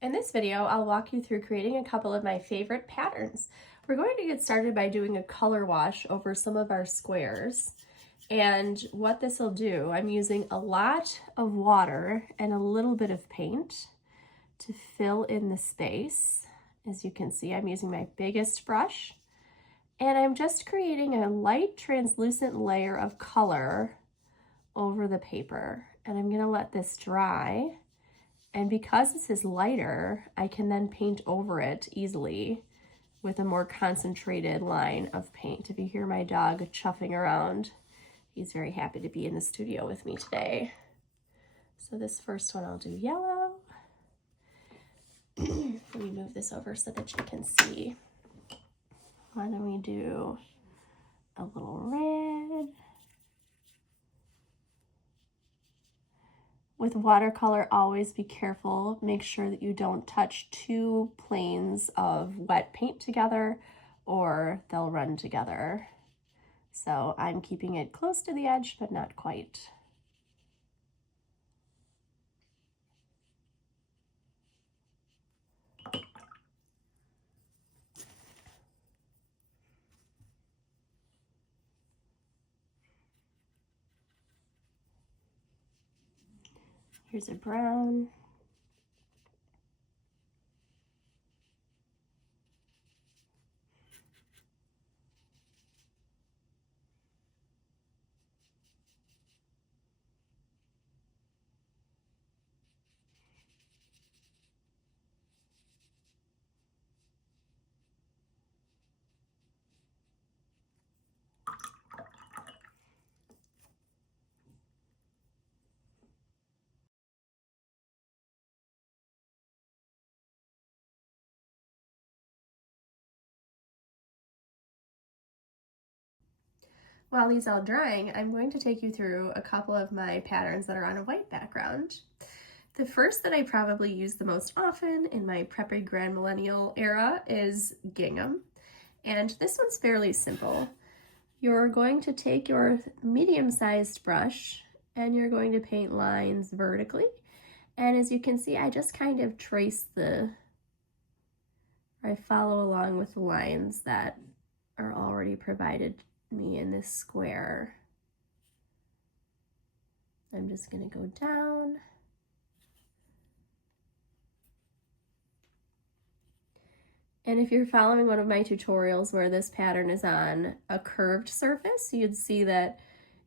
In this video, I'll walk you through creating a couple of my favorite patterns. We're going to get started by doing a color wash over some of our squares. And what this will do, I'm using a lot of water and a little bit of paint to fill in the space. As you can see, I'm using my biggest brush. And I'm just creating a light translucent layer of color over the paper. And I'm going to let this dry. And because this is lighter, I can then paint over it easily with a more concentrated line of paint. If you hear my dog chuffing around, he's very happy to be in the studio with me today. So this first one I'll do yellow. Let me move this over so that you can see. Why don't we do a little red? With watercolor, always be careful. Make sure that you don't touch two planes of wet paint together or they'll run together. So I'm keeping it close to the edge, but not quite. Here's a brown. While these are drying, I'm going to take you through a couple of my patterns that are on a white background. The first that I probably use the most often in my preppy grand millennial era is gingham. And this one's fairly simple. You're going to take your medium-sized brush and you're going to paint lines vertically. And as you can see, I just kind of trace I follow along with the lines that are already provided me in this square. I'm just going to go down. And if you're following one of my tutorials where this pattern is on a curved surface, you'd see that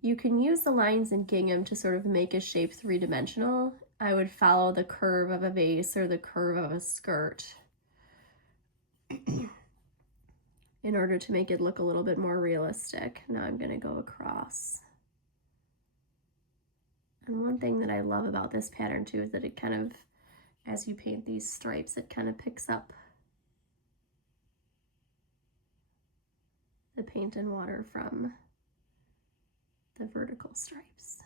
you can use the lines in gingham to sort of make a shape three-dimensional. I would follow the curve of a vase or the curve of a skirt in order to make it look a little bit more realistic. Now I'm going to go across. And one thing that I love about this pattern too is that it kind of, as you paint these stripes, it kind of picks up the paint and water from the vertical stripes.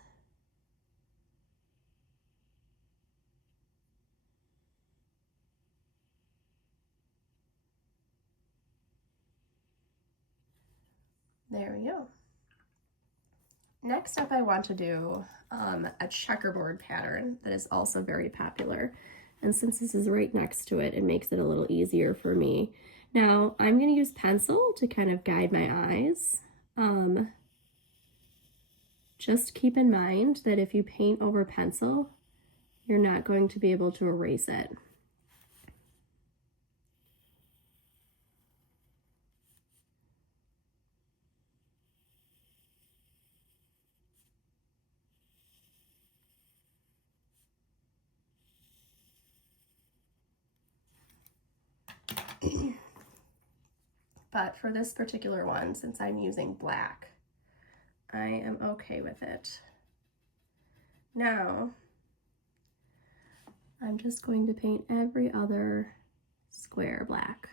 There we go. Next up, I want to do a checkerboard pattern that is also very popular. And since this is right next to it, it makes it a little easier for me. Now, I'm going to use pencil to kind of guide my eyes. Just keep in mind that if you paint over pencil, you're not going to be able to erase it. But for this particular one, since I'm using black, I am okay with it. Now, I'm just going to paint every other square black.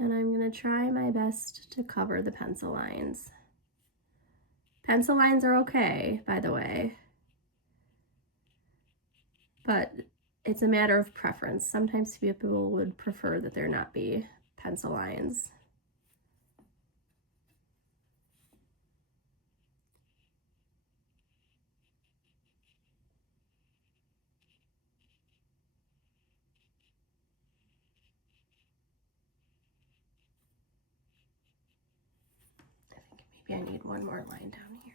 And I'm going to try my best to cover the pencil lines. Pencil lines are okay, by the way, but it's a matter of preference. Sometimes people would prefer that there not be pencil lines. Maybe I need one more line down here.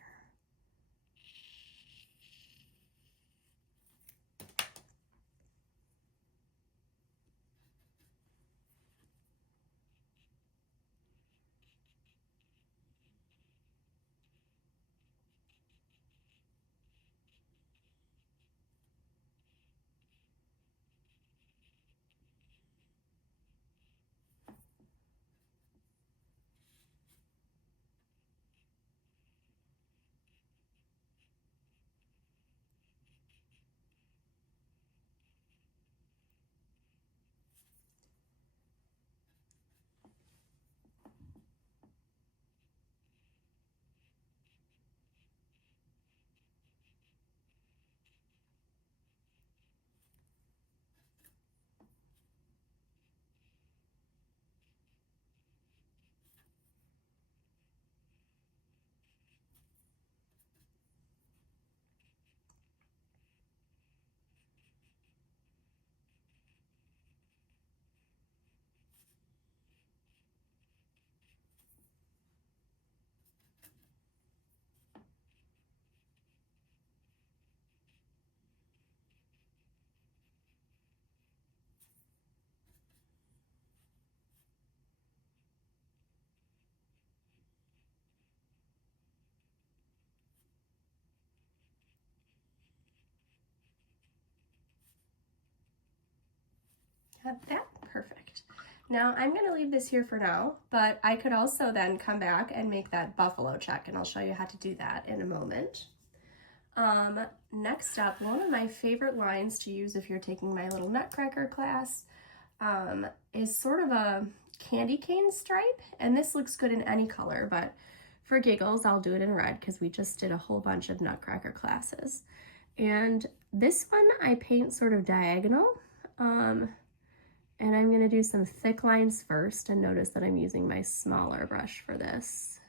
Have that, perfect. Now I'm gonna leave this here for now, but I could also then come back and make that buffalo check, and I'll show you how to do that in a moment. Next up, one of my favorite lines to use if you're taking my little nutcracker class is sort of a candy cane stripe, and this looks good in any color, but for giggles, I'll do it in red because we just did a whole bunch of nutcracker classes. And this one I paint sort of diagonal, and I'm gonna do some thick lines first, and notice that I'm using my smaller brush for this.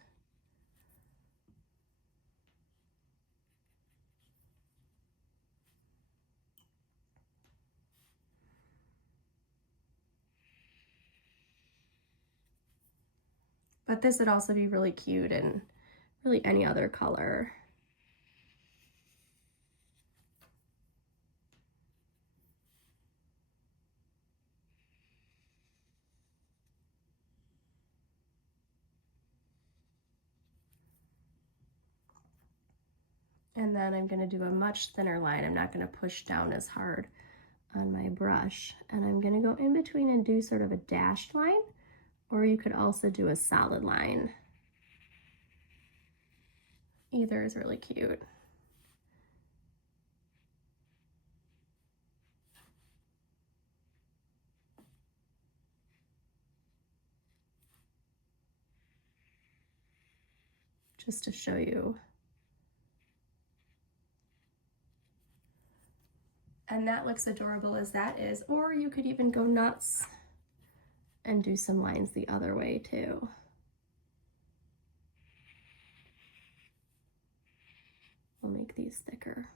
But this would also be really cute in really any other color. And then I'm gonna do a much thinner line. I'm not gonna push down as hard on my brush. And I'm gonna go in between and do sort of a dashed line, or you could also do a solid line. Either is really cute. Just to show you. And that looks adorable as that is, or you could even go nuts and do some lines the other way too. We'll make these thicker.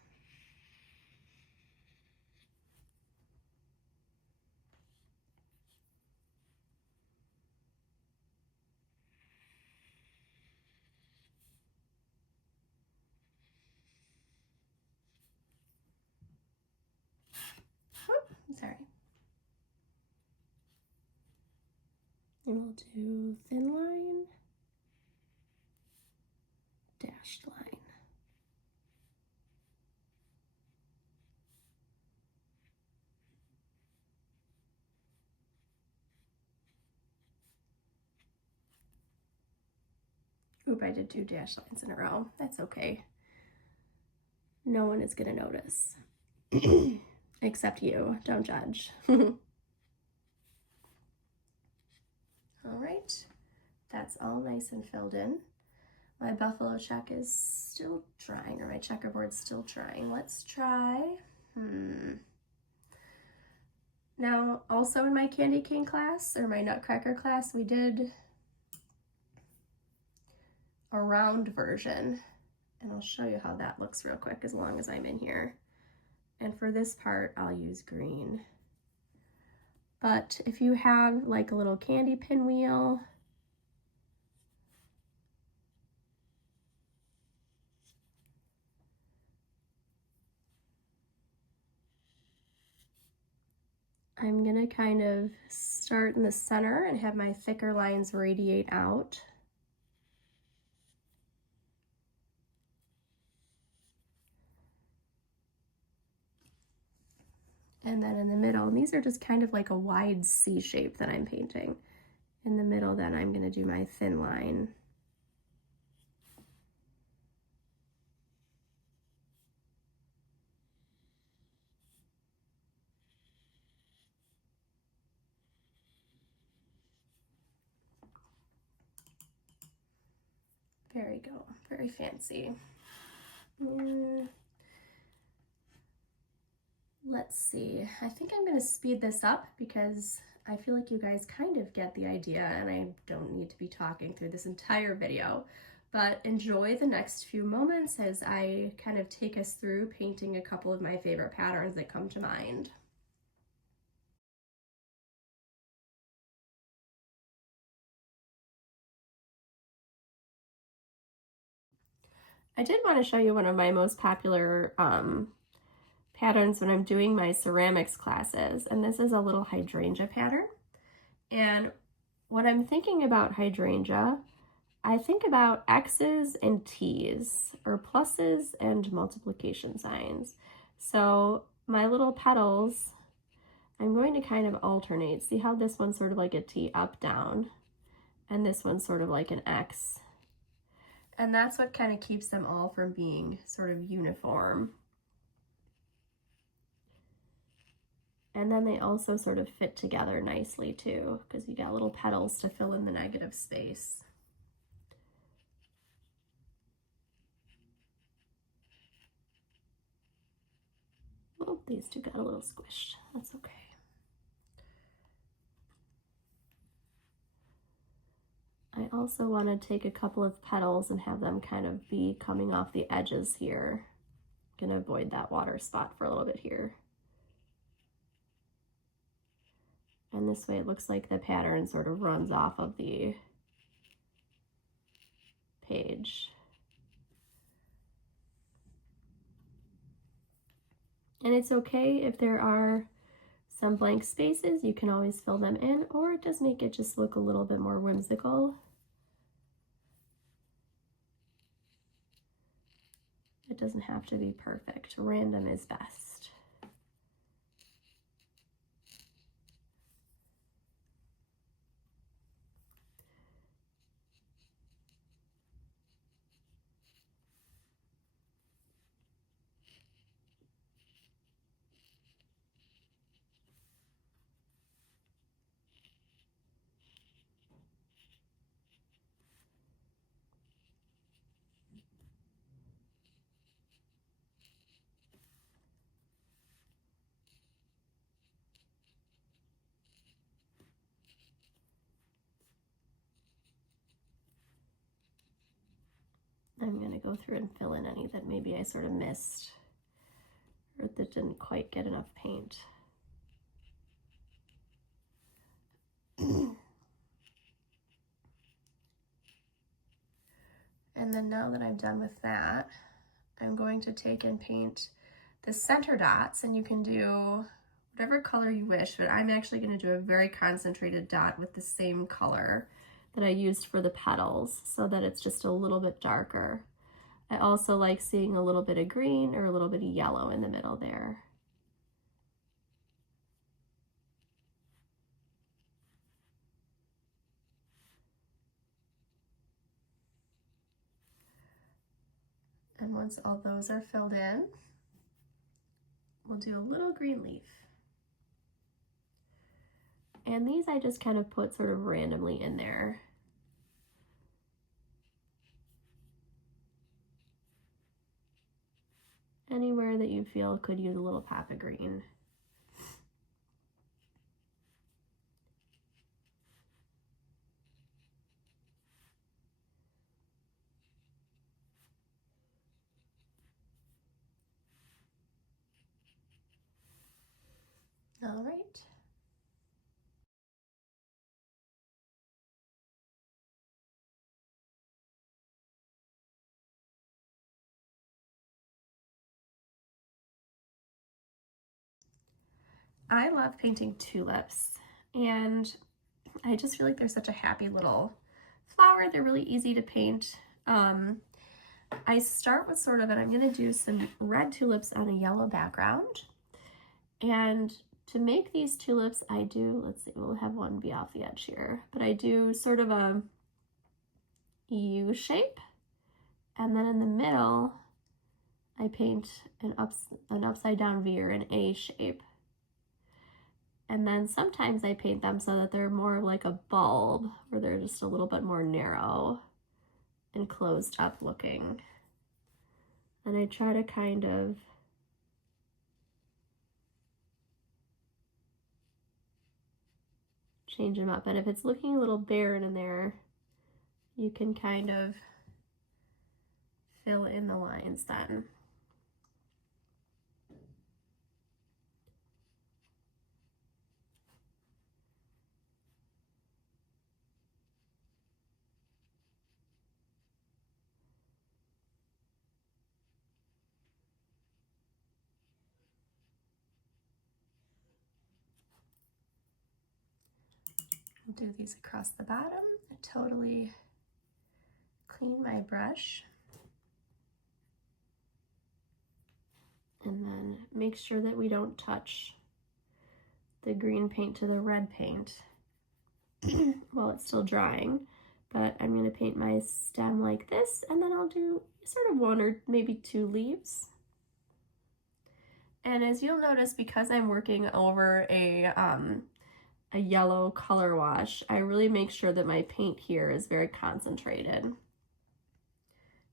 Sorry. And we'll do thin line, dashed line. Oop, I did 2 dash lines in a row. That's okay. No one is gonna notice. Except you, don't judge. All right, that's all nice and filled in. My buffalo check is still drying, or my checkerboard's still drying. Let's try, Now, also in my candy cane class, or my nutcracker class, we did a round version, and I'll show you how that looks real quick as long as I'm in here. And for this part, I'll use green. But if you have like a little candy pinwheel, I'm gonna kind of start in the center and have my thicker lines radiate out. And then in the middle, and these are just kind of like a wide C shape that I'm painting. In the middle, then I'm gonna do my thin line. There we go, very fancy. Let's see, I think I'm gonna speed this up because I feel like you guys kind of get the idea and I don't need to be talking through this entire video, but enjoy the next few moments as I kind of take us through painting a couple of my favorite patterns that come to mind. I did want to show you one of my most popular patterns when I'm doing my ceramics classes, and this is a little hydrangea pattern. And when I'm thinking about hydrangea, I think about X's and T's, or pluses and multiplication signs. So my little petals, I'm going to kind of alternate. See how this one's sort of like a T up, down, and this one's sort of like an X. And that's what kind of keeps them all from being sort of uniform. And then they also sort of fit together nicely too, because you got little petals to fill in the negative space. Oh, these two got a little squished. That's okay. I also want to take a couple of petals and have them kind of be coming off the edges here. I'm gonna avoid that water spot for a little bit here. And this way it looks like the pattern sort of runs off of the page. And it's okay if there are some blank spaces, you can always fill them in, or it does make it just look a little bit more whimsical. It doesn't have to be perfect. Random is best. I'm going to go through and fill in any that maybe I sort of missed or that didn't quite get enough paint. And then now that I'm done with that, I'm going to take and paint the center dots, and you can do whatever color you wish, but I'm actually going to do a very concentrated dot with the same color that I used for the petals so that it's just a little bit darker. I also like seeing a little bit of green or a little bit of yellow in the middle there. And once all those are filled in, we'll do a little green leaf. And these I just kind of put sort of randomly in there. Anywhere that you feel could use a little pop of green. All right. I love painting tulips, and I just feel like they're such a happy little flower. They're really easy to paint. I start with sort of, and I'm going to do some red tulips on a yellow background. And to make these tulips, I do, let's see, we'll have one be off the edge here, but I do sort of a U shape, and then in the middle, I paint an upside down V or an A shape. And then sometimes I paint them so that they're more like a bulb, where they're just a little bit more narrow and closed up looking. And I try to kind of change them up. And if it's looking a little barren in there, you can kind of fill in the lines then. I'll do these across the bottom. I totally clean my brush. And then make sure that we don't touch the green paint to the red paint while it's still drying. But I'm going to paint my stem like this, and then I'll do sort of one or maybe two leaves. And as you'll notice, because I'm working over a yellow color wash, I really make sure that my paint here is very concentrated.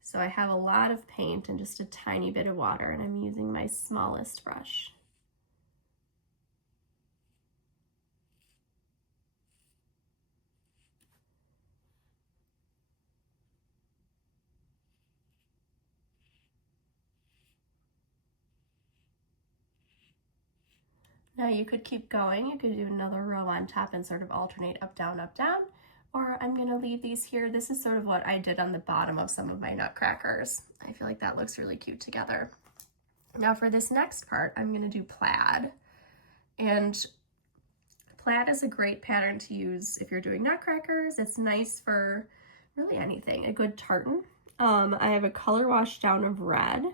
So I have a lot of paint and just a tiny bit of water, and I'm using my smallest brush. Now you could keep going. You could do another row on top and sort of alternate up, down, or I'm gonna leave these here. This is sort of what I did on the bottom of some of my nutcrackers. I feel like that looks really cute together. Now for this next part, I'm gonna do plaid. And plaid is a great pattern to use if you're doing nutcrackers. It's nice for really anything, a good tartan. I have a color wash down of red,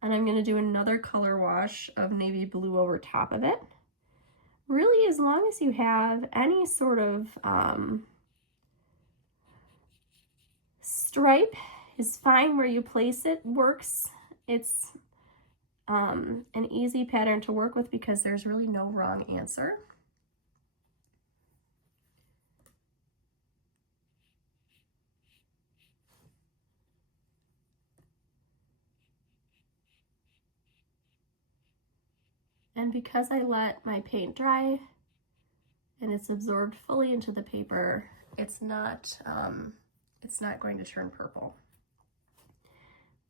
and I'm gonna do another color wash of navy blue over top of it. Really, as long as you have any sort of stripe is fine where you place it, works. It's an easy pattern to work with because there's really no wrong answer. And because I let my paint dry and it's absorbed fully into the paper, it's not going to turn purple.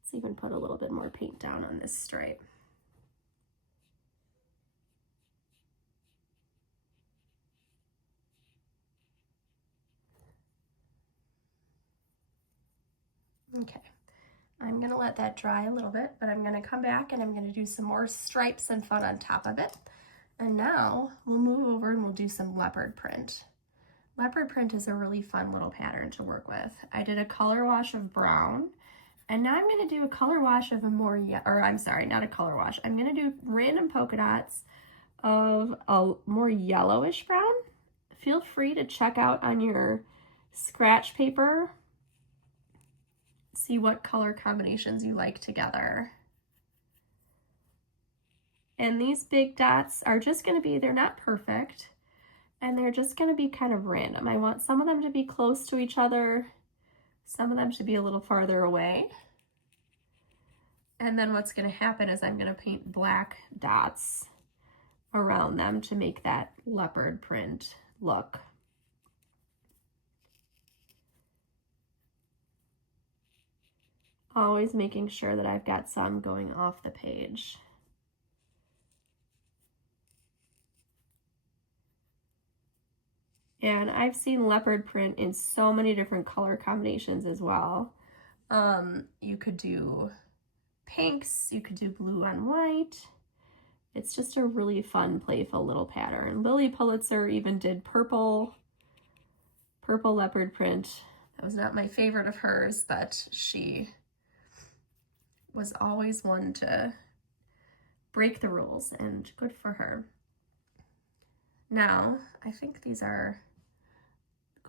Let's even put a little bit more paint down on this stripe. Okay, I'm gonna let that dry a little bit, but I'm gonna come back and I'm gonna do some more stripes and fun on top of it. And now we'll move over and we'll do some leopard print. Leopard print is a really fun little pattern to work with. I did a color wash of brown, and now I'm gonna do a color wash of a more, not a color wash. I'm gonna do random polka dots of a more yellowish brown. Feel free to check out on your scratch paper, see what color combinations you like together. And these big dots are just gonna be, they're not perfect, and they're just gonna be kind of random. I want some of them to be close to each other, some of them to be a little farther away. And then what's gonna happen is I'm gonna paint black dots around them to make that leopard print look. Always making sure that I've got some going off the page. And I've seen leopard print in so many different color combinations as well. You could do pinks, you could do blue on white. It's just a really fun, playful little pattern. Lily Pulitzer even did purple leopard print. That was not my favorite of hers, but she was always one to break the rules, and good for her. Now, I think these are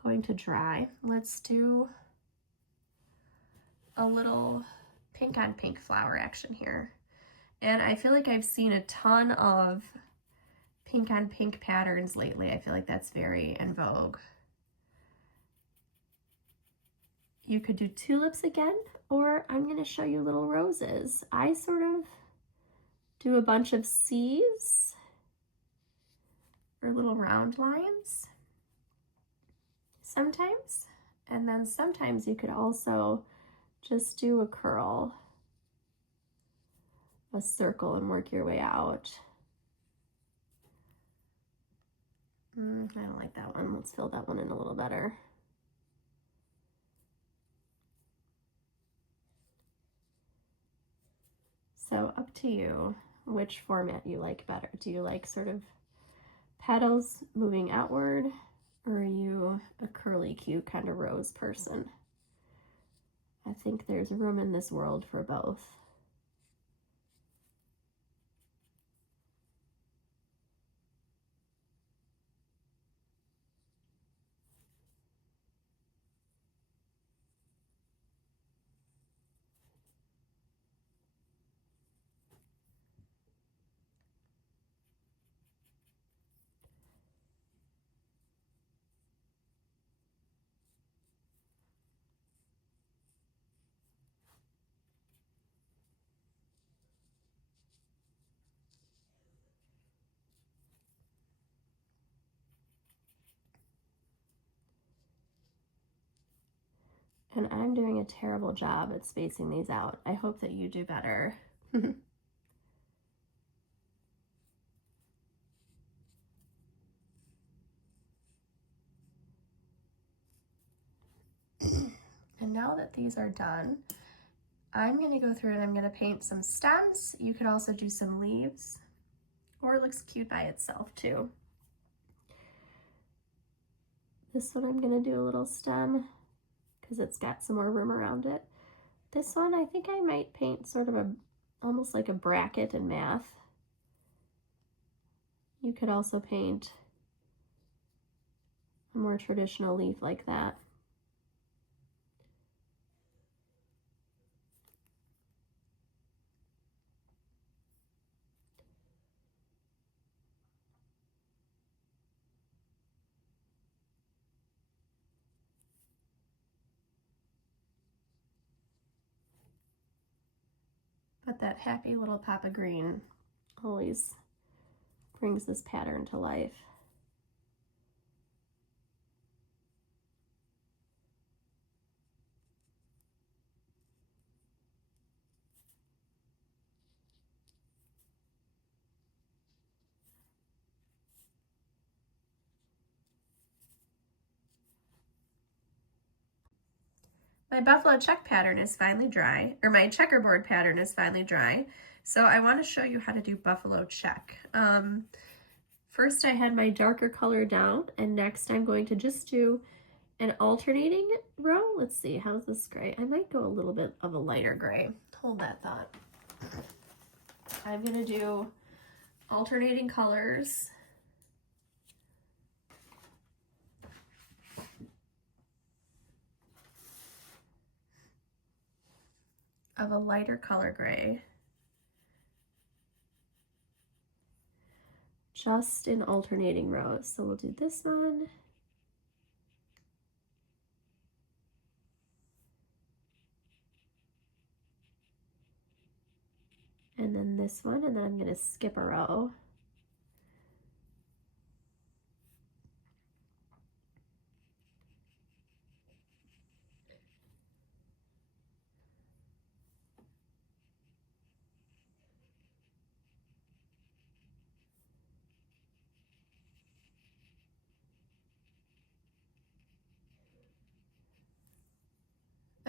going to dry. Let's do a little pink on pink flower action here. And I feel like I've seen a ton of pink on pink patterns lately. I feel like that's very in vogue. You could do tulips again, or I'm going to show you little roses. I sort of do a bunch of C's or little round lines sometimes, and then sometimes you could also just do a curl, a circle, and work your way out. I don't like that one. Let's fill that one in a little better. So up to you which format you like better. Do you like sort of petals moving outward, or are you a curly cute kind of rose person? I think there's room in this world for both. And I'm doing a terrible job at spacing these out. I hope that you do better. And now that these are done, I'm going to go through and I'm going to paint some stems. You could also do some leaves, or it looks cute by itself too. This one I'm going to do a little stem because it's got some more room around it. This one I think I might paint sort of almost like a bracket in math. You could also paint a more traditional leaf like that. But that happy little pop of green always brings this pattern to life. My buffalo check pattern is finally dry, or my checkerboard pattern is finally dry. So I want to show you how to do buffalo check. First I had my darker color down, and next I'm going to just do an alternating row. Let's see, how's this gray? I might go a little bit of a lighter gray. Hold that thought. I'm going to do alternating colors. Of a lighter color gray. Just in alternating rows. So we'll do this one. And then this one, and then I'm going to skip a row.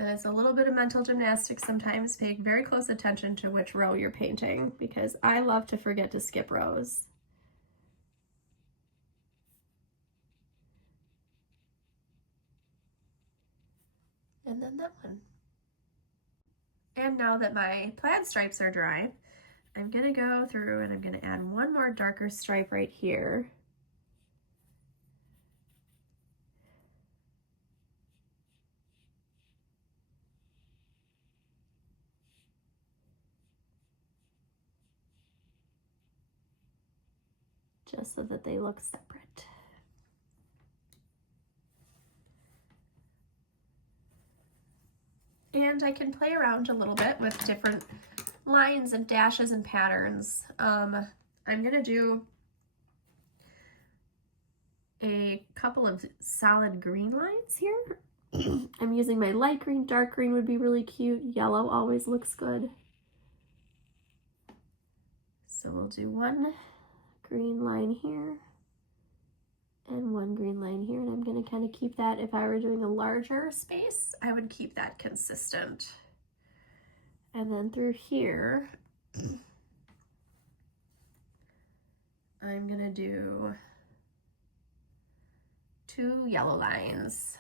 And it's a little bit of mental gymnastics sometimes. Pay very close attention to which row you're painting because I love to forget to skip rows. And then that one. And now that my plaid stripes are dry, I'm gonna go through and I'm gonna add one more darker stripe right here. Just so that they look separate. And I can play around a little bit with different lines and dashes and patterns. I'm gonna do a couple of solid green lines here. I'm using my light green, dark green would be really cute. Yellow always looks good. So we'll do one green line here and one green line here, and I'm going to kind of keep that. If I were doing a larger space, I would keep that consistent. And then through here, I'm going to do 2 yellow lines.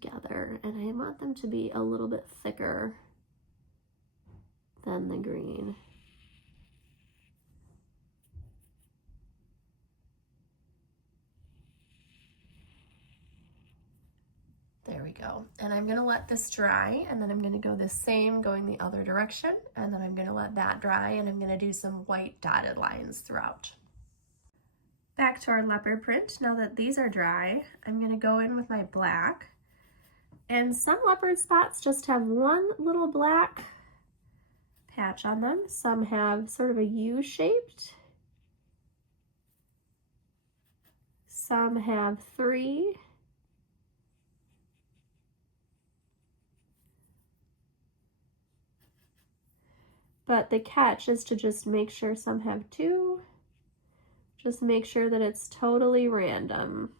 Together, and I want them to be a little bit thicker than the green. There we go. And I'm gonna let this dry, and then I'm gonna go the same going the other direction, and then I'm gonna let that dry, and I'm gonna do some white dotted lines throughout. Back to our leopard print. Now that these are dry, I'm gonna go in with my black. And some leopard spots just have one little black patch on them. Some have sort of a U-shaped. Some have 3. But the catch is to just make sure some have 2. Just make sure that it's totally random.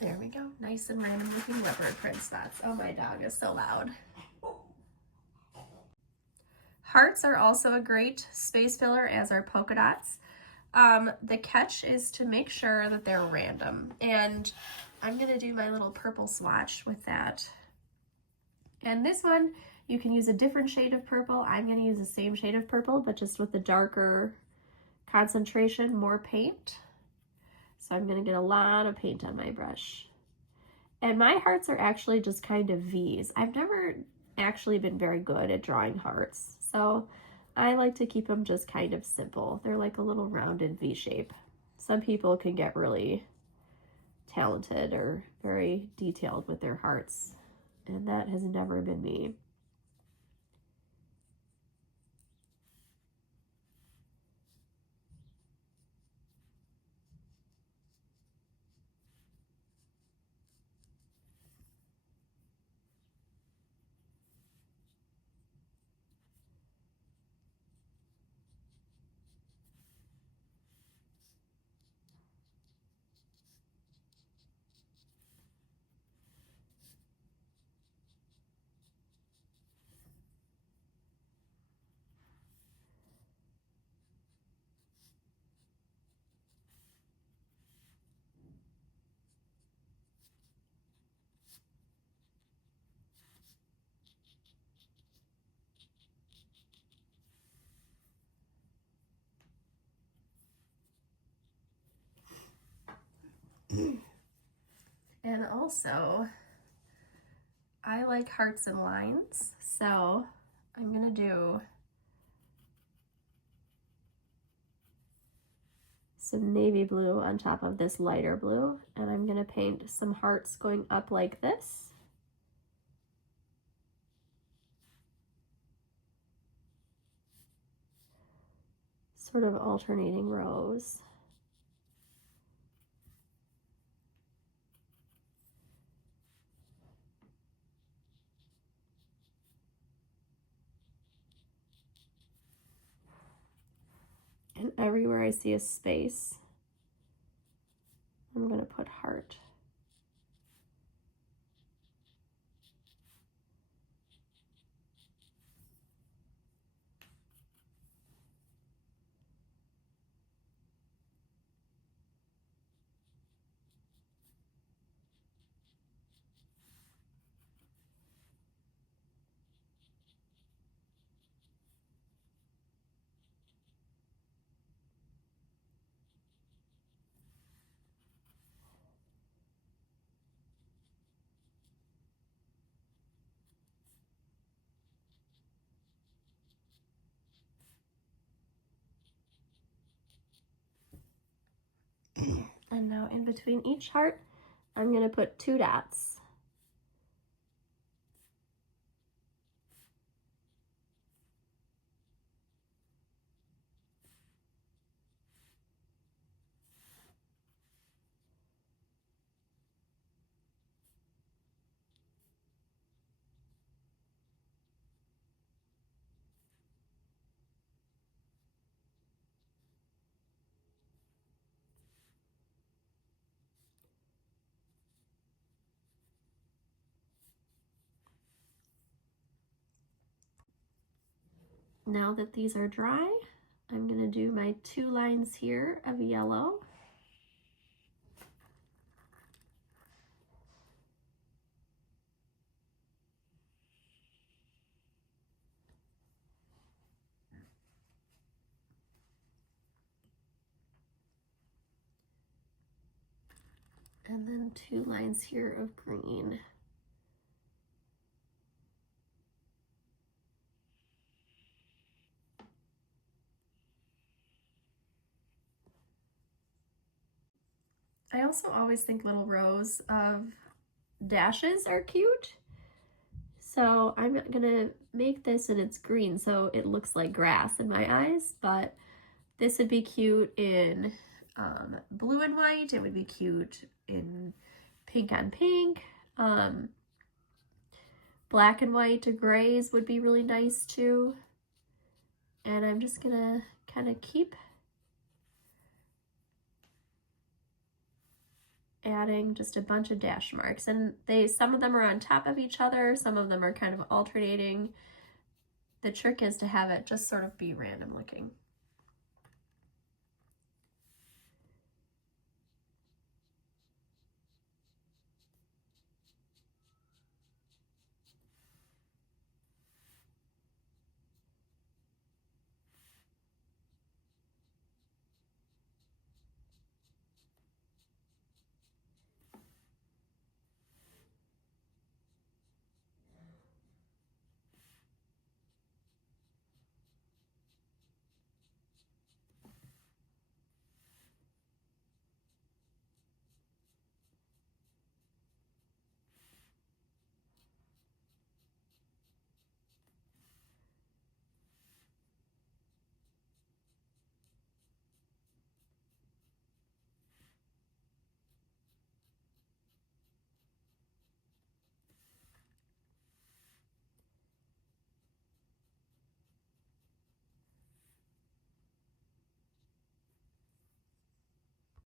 There we go, nice and random looking leopard print spots. Oh, my dog is so loud. Hearts are also a great space filler, as are polka dots. The catch is to make sure that they're random, and I'm gonna do my little purple swatch with that. And this one, you can use a different shade of purple. I'm gonna use the same shade of purple, but just with the darker concentration, more paint. So I'm gonna get a lot of paint on my brush. And my hearts are actually just kind of V's. I've never actually been very good at drawing hearts, so I like to keep them just kind of simple. They're like a little rounded V shape. Some people can get really talented or very detailed with their hearts, and that has never been me. And also, I like hearts and lines, so I'm gonna do some navy blue on top of this lighter blue, and I'm gonna paint some hearts going up like this. Sort of alternating rows. And everywhere I see a space, I'm going to put heart. And now in between each heart, I'm going to put 2 dots. Now that these are dry, I'm going to do my 2 lines here of yellow. And then 2 lines here of green. I also always think little rows of dashes are cute. So I'm gonna make this, and it's green, so it looks like grass in my eyes, but this would be cute in blue and white. It would be cute in pink on pink. Black and white grays would be really nice too. And I'm just gonna kind of keep adding just a bunch of dash marks, and some of them are on top of each other, some of them are kind of alternating. The trick is to have it just sort of be random looking.